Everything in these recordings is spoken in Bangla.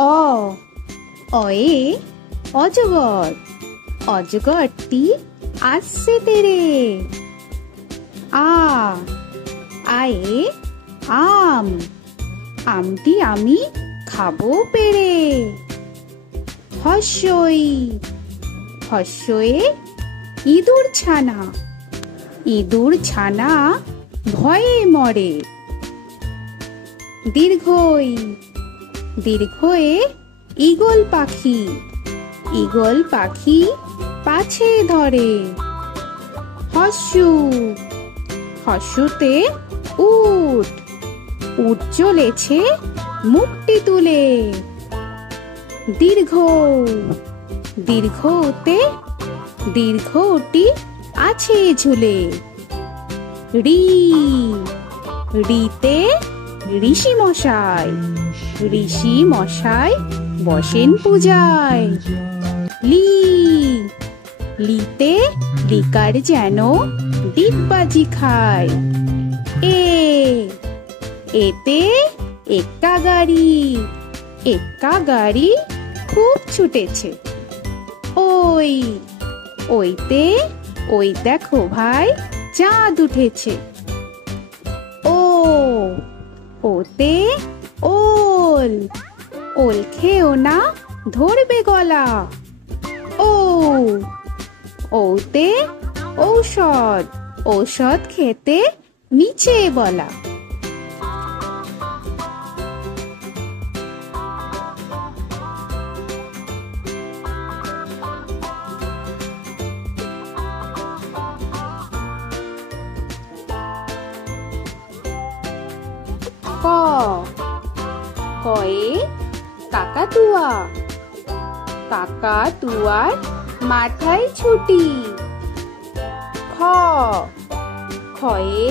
অ অয়ে অজগর, অজগরটি আসছে তেরে। আ আয়ে আম, আমটি আমি খাবো পেরে। হস্যই হস্যয়ে ইঁদুর ছানা, ইঁদুর ছানা ভয়ে মরে। দীর্ঘই দীর্ঘয়ে ঈগল পাখি, ঈগল পাখি পাছে ধরে। হস্যু হস্যুতে উট, উট চলেছে মুখটি তুলে। দীর্ঘ দীর্ঘতে দীর্ঘটি আছে ঝুলে। ঋ ঋতে ঋষি মশাই, ঋষি মশাই বসেন পূজায়। লি লিতে লিকার যেন ডিগবাজি খায়। এ এতে এক্কা গাড়ি, এক্কা গাড়ি খুব ছুটেছে। ওই ওইতে ওই দেখো ভাই চাঁদ উঠেছে। ও ওতে ওল, ওল খেও না ধরবে গলা। ও ওতে ঔষধ, ঔষধ খেতে নিচে বলা। ক কয়ে কাকাতুয়া, কাকাতুয়ার মাথায় ছুটি। খ খয়ে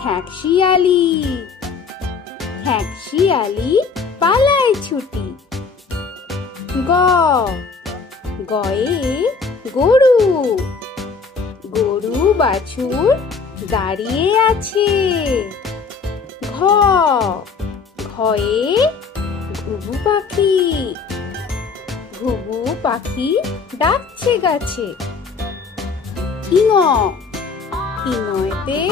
খ্যাঁকশিয়ালি, খ্যাঁকশিয়ালি পালায় ছুটি। গ গয়ে গরু, গরু বাছুর দাঁড়িয়ে আছে। ঘ ঘয়ে ঘুঘু পাখি, ঘুঘু পাখি ডাকছে গাছে। ইঙ ইঙতে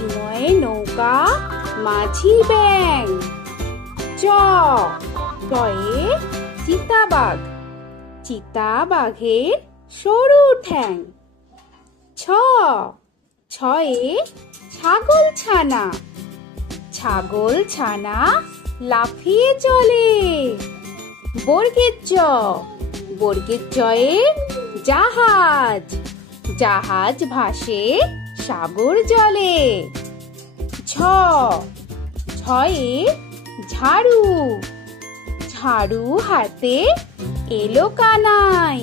ইঙয়ে নৌকা মাঝি ব্যাং। চ চয়ে চিতাবাঘ, চিতাবাঘের সরু ঠ্যাং। ছ ছয়ে ছাগল ছানা, ছাগল ছানা লাফিয়ে চলে। বর্গের চ বর্গের চয়ে জাহাজ, জাহাজ ভাসে সাগর জলে। ঝ ঝয়ে ঝাড়ু, ঝাড়ু হাতে এলো কানাই।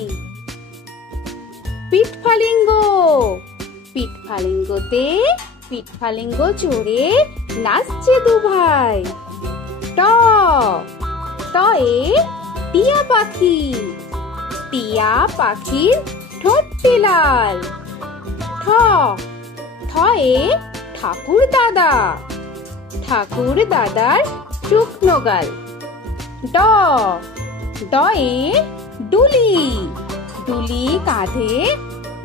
পিঠফালিঙ্গ, পিঠফালিঙ্গতে পিঠফালিঙ্গ চড়ে নাচছে দু ভাই। ট টয়ে টিয়া পাখি, টিয়া পাখির ঠোঁটটি লাল। ঠ ঠয়ে ঠাকুর দাদা, ঠাকুর দাদার শুকনো গাল। ড ডয়ে ডুলি, ডুলি কাঁধে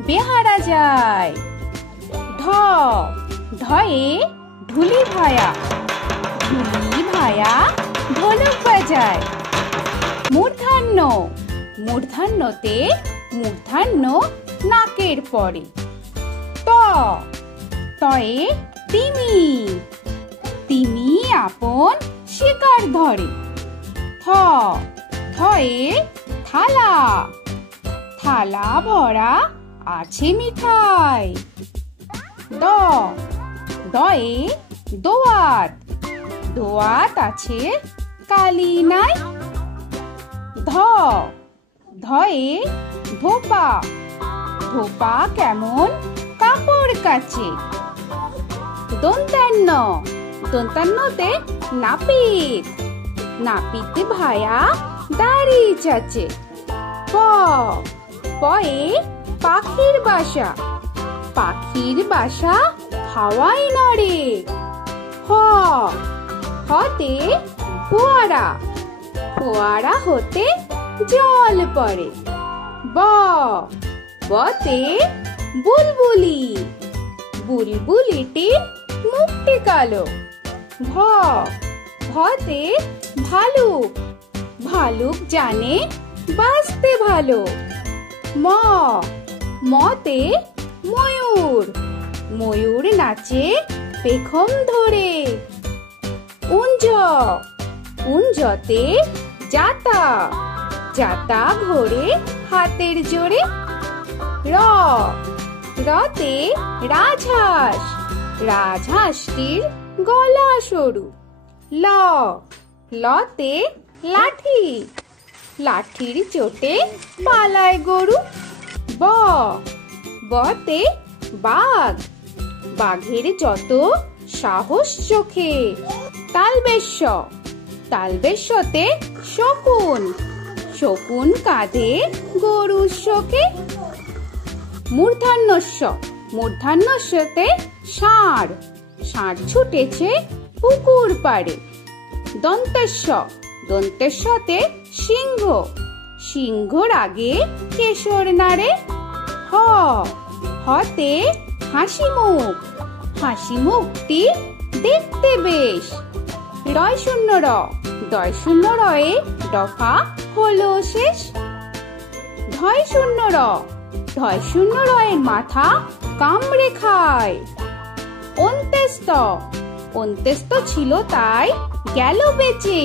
বেহারা যায়। ঢ ঢয়ে ঢুলি ভায়া, ঢুলি ভায়া ঢোলক বাজায়। মূর্ধন্য মূর্ধন্যতে মূর্ধন্য নাকের পরে। ত তয়ে তিমি, তিমি আপন শিকার ধরে। থ থয়ে থালা, থালা ভরা আছে মিঠাই। দ দয়ে দোয়াত, দোয়াত আছে কালি নাই। ধ ধয়ে ধোপা, ধোপা কেমন কাপড় কাচে। দন্তান্ন দন্তান্নতে নাপিত, নাপিত ভায়া দাড়ি চাচে। প পয়ে পাখির বাসা, পাখির বাসা হাওয়ায় নড়ে। হ হতে ফোয়ারা, ফোয়ারা হতে জল পড়ে। ব বতে বুলবুলি, বুলবুলিটির মুখটি কালো। ভ ভতে ভালুক, ভালুক জানে বাঁচতে ভালো। ম মতে ময়ূর, ময়ূর নাচে পেখম ধরে। উঞ্জ উঞ্জতে জাতা, জাতা ঘোরে হাতের জোরে। র রতে রাজহাঁস, রাজহাঁসটির গলা সরু। ল লতে লাঠি, লাঠির চোটে পালায় গরু। ব বতে বাঘ, বাঘের যত সাহস চোখে। তালবেশ্য, তালবেশ্যতে শকুন, শকুন কাঁধে গরুর শোকে। মূর্ধন্যস্য, মূর্ধন্যস্যতে ষাঁড়, ষাঁড় ছুটেছে পুকুর পাড়ে। দন্তেশ্ব, দন্তেশ্বতে সিংহ, সিংহর আগে কেশর নাড়ে। হ হতে হাসি মুখ, হাসি মুখটি দেখতে বেশ। রয় শূন্য র, দয় শূন্য রয়ে দফা হলো শেষ। ধয় শূন্য র, ধয় শূন্য রয়ের মাথা কামড়ে খায়। অন্ত্যেস্ত, অন্ত্যেস্ত ছিল তাই গেল বেঁচে।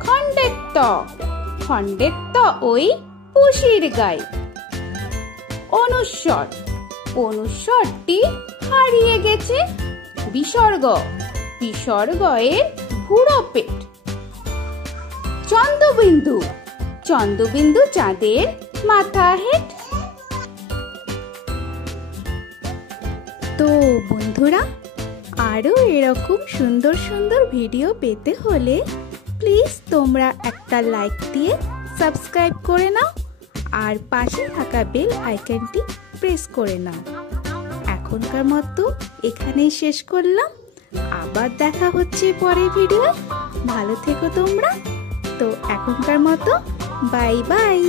খণ্ডেত্ব, খণ্ডেত্ব ওই পুষির গায়ে। অনুস্বর, অনুস্বরটি হারিয়ে গেছে। বিসর্গ, বিসর্গের ভুরো পেট। চন্দ্রবিন্দু, চন্দ্রবিন্দু চাঁদের মাথা হেট। তো বন্ধুরা, আরো এরকম সুন্দর সুন্দর ভিডিও পেতে হলে প্লিজ তোমরা একটা লাইক দিয়ে সাবস্ক্রাইব করে নাও আর পাশে থাকা বেল আইকনটি প্রেস করে নাও। এখনকার মতো এখানেই শেষ করলাম, আবার দেখা হচ্ছে পরের ভিডিও। ভালো থেকো তোমরা। তো এখনকার মতো বাই বাই।